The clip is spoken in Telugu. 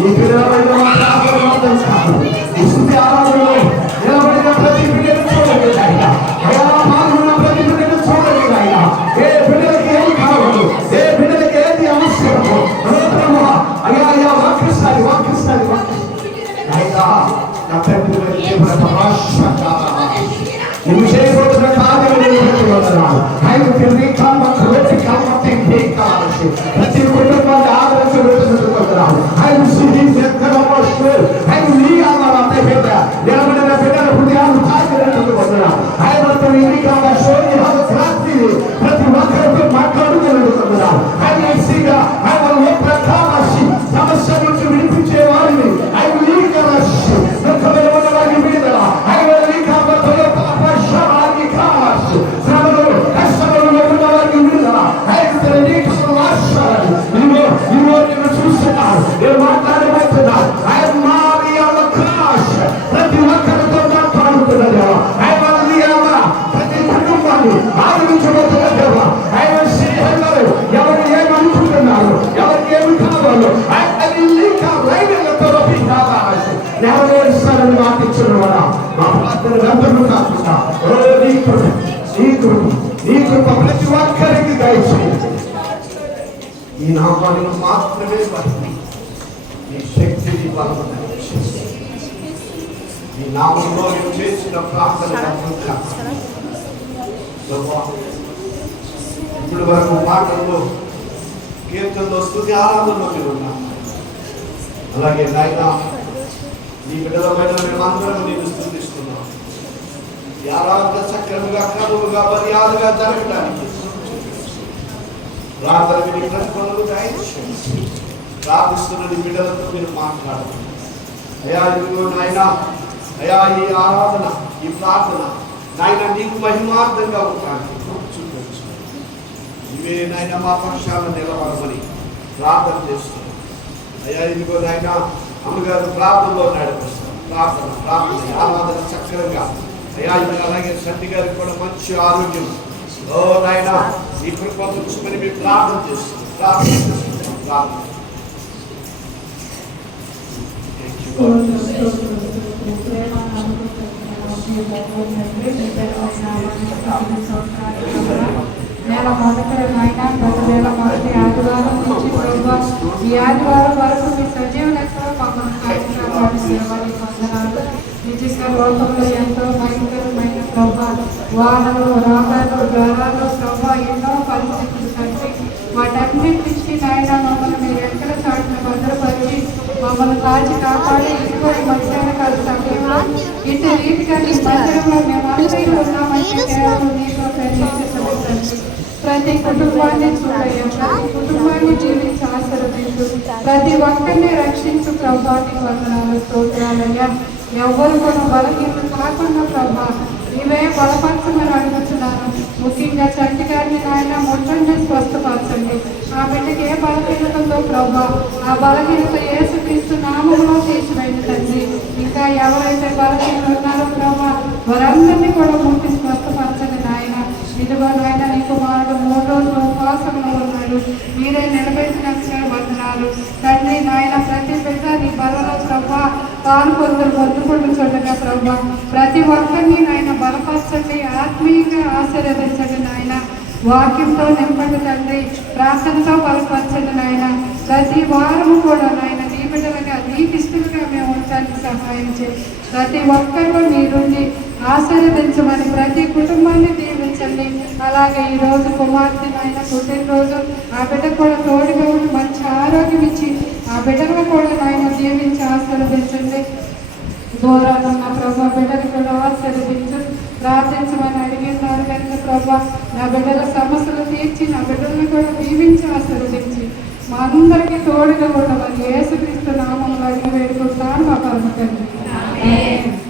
ఈ పిల్లల ఆరాధనలో నిలబడిన ప్రతి బిడ్డను చూడండి ఆయన. అయా పాల్గొన్న ప్రతి బిడ్డను చూడండి ఆయన. ఏ బిడ్డలకి ఏది కావాలి, ఏ బిడ్డలకి ఏది అవసరమో అయా అయా వాక్యస్థాయి వాక్యస్థాయి అయినా నా పెద్ద చేయబోతున్న కార్యములను ఆయన తిరిగి ప్రతి కుటుంబాన్ని ఆదరించబోతున్నారు. ఆయన ఆయన నిలబడిన బిడ్డల హృదయాలు తాకినట్టుకుంటున్నారు. ఆయన ప్రతి ఒక్కరితో మాట్లాడుతున్నారు. ఆయన సమస్య నుంచి విడిపించే వారిని ఆయన మాట్లాడబోతున్నారు. ఆయన ప్రతి ఒక్కరితో మాట్లాడుతున్నది. ఆయన ప్రతి కుటుంబాన్ని ఆదరించబోతున్నది. ఆయన స్నేహంలో ఎవరు ఏమనుకుంటున్నారు, ఎవరికి ఏమి కావాలో నెరవేరుస్తారని మాటించిన వాడా మా ప్రార్థనలు కాకుండా నీ కృప ప్రతి ఒక్కరికి దయచేయండి. ఈ నామాన్ని మాత్రమే బట్టి నీ శక్తిని బలం ఈ నామంలో చేసిన ప్రార్థన ఇప్పుడు వరకు మాటల్లో కీర్తనలో స్తుతి ఆరాధనలో మీరు ఉన్నారు. అలాగే నాయన నీ బిడ్డలమైన మేమందరం నేను స్తుతిస్తున్నాం. ఈ ఆరాధన చక్రముగా క్రమముగా మర్యాదగా జరగడానికి ప్రార్థన విని ప్రతిఫలము దయచేయండి. ప్రార్థిస్తున్న నీ బిడ్డలతో మీరు మాట్లాడండి. అయా ఇదిగో నాయన, అయా ఈ ఆరాధన ఈ ప్రార్థన నాయన నీకు మహిమార్థంగా ఉంటాను చూపించు. ఇవే నాయన మా పక్షాలను నిలబడమని ప్రార్థన చేస్తున్నాం. అయ్యా ఇదిగో నాయన అమ్మగారు ప్రార్థనలో నడిపిస్తాం. ప్రార్థన ఆరాధన చక్కగా అయ్యా ఇంకా అలాగే సంటి గారికి కూడా మంచి ఆరోగ్యం ఓ నాయన ఈ కృప ఉంచుకొని మేము ప్రార్థన చేస్తాం. ప్రార్థన నెల మొదటిమైన గత మొదటి ఆదివారం నుంచి ఈ ఆదివారం వరకు మీ సజీవ లెక్కలో మమ్మల్ని కాపాడు సేవలు పొందనాలు. నిజంగా లోకంలో ఎంతో భయంకరమైన వాహనాలు రోగాలు జ్వరాలు ఎన్నో పరిస్థితులు కలిసి వాటన్నిటి నుంచి నాయన మమ్మల్ని మీరు ఎక్కడ చాటున భద్రపరిచి మమ్మల్ని కాచి కాపాడి ఇదిగో ఈ మధ్యాహ్న కాల సమయంలో ఇటు రీతిగా ఈ మందిరంలో మేము అందరూ ఉన్నామంటే కేవలం నీతో ప్రవేశించబోతుంది. ప్రతి కుటుంబాన్ని చూడయ్యా, ప్రతి కుటుంబాన్ని జీవించి ఆశీర్వదించు, ప్రతి ఒక్కరిని రక్షించు ప్రభావానికి వందనాలు స్తోత్రాలయ్యా. ఎవరు కూడా బలహీనత కాకుండా ప్రభా ఇవే బలపరచమని అడుగుతున్నాను. ముఖ్యంగా చంటి గారిని ఆయన మొట్టండి స్వస్థపరచండి. ఆ బిడ్డకి ఏ బలహీనతతో ప్రభా ఆ బలహీనత యేసుక్రీస్తు నామములో తీసివేయండి తండ్రి. ఇంకా ఎవరైతే బలహీనలు ఉన్నారో ప్రభా వారందరినీ కూడా ముట్టి స్వస్థపరచండి నాయన. ఇదిగో నాయన నీ కుమారుడు 3 రోజులు ఉపవాసంలో ఉన్నాడు. మీరే నిలబెట్టినట్టుగా వందనాలు తండ్రి. నాయన ప్రతి బిడ్డ నీ బలలో ప్రభా పాలు కొందరు పొందుకుంటూ చూడగా ప్రభా ప్రతి ఒక్కరిని నాయన బలపరచండి, ఆత్మీయంగా ఆశీర్వదించండి నాయన. వాక్యంతో నింపండి తండ్రి, ప్రార్థనతో బలపరచండి నాయన. ప్రతి వారము కూడా నాయన నీ బిడ్డలుగా నీకు ఇష్టలుగా మేము ఉండడానికి సహాయం చేయండి. ప్రతి ఒక్కరు మీరుండి ఆశీర్వదించమని ప్రతి కుటుంబాన్ని దీవించండి. అలాగే ఈరోజు కుమార్తె నాయన పుట్టినరోజు ఆ బిడ్డకు కూడా తోడుగా ఉండి మంచి ఆరోగ్యం ఇచ్చి ఆ బిడ్డను కూడా నాయన దీవించి ఆశీర్వదించండి. దూరాలు ఉన్న ప్రభా బిడ్డను కూడా ఆశీర్వదించు. ప్రార్థించమని అడిగినారు కనుక ప్రభా నా బిడ్డల సమస్యలు తీర్చి నా బిడ్డలను కూడా దీవించి ఆశీర్వదించి మా అందరికీ తోడుగా ఉండమని యేసుక్రీస్తు నామములో అడిగి వేడుకుంటాను మా పరమ తండ్రి.